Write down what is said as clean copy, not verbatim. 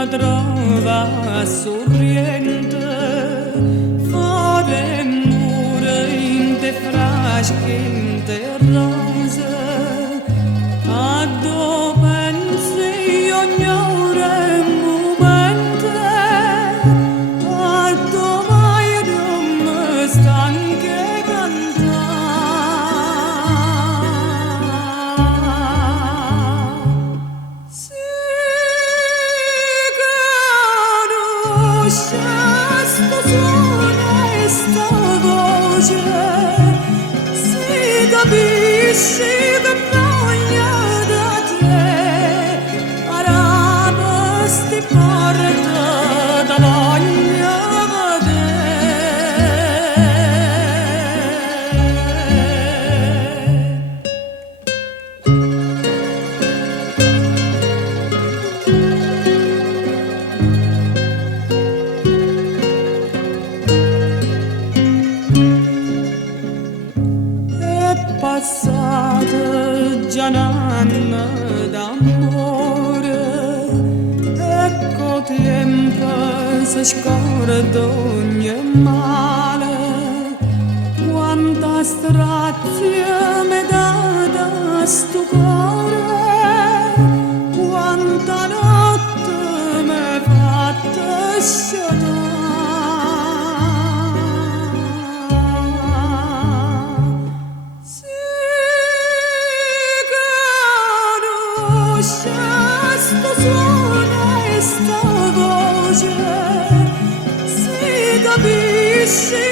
mi trova sorriente, fare mure in te frasche, in te rose, a do pensi ogni ora e momento, a do mai non mi stanche cantare. Sto suono e sta voce, si capisce che voglia da te, araba sti porta da voglia passata già un anno d'amore, ecco tempo si scorda ogni male, quanta strazia mi dà sto cuore, quanta notte mi fatta sciatare. Sto suono e sta voce, si capisce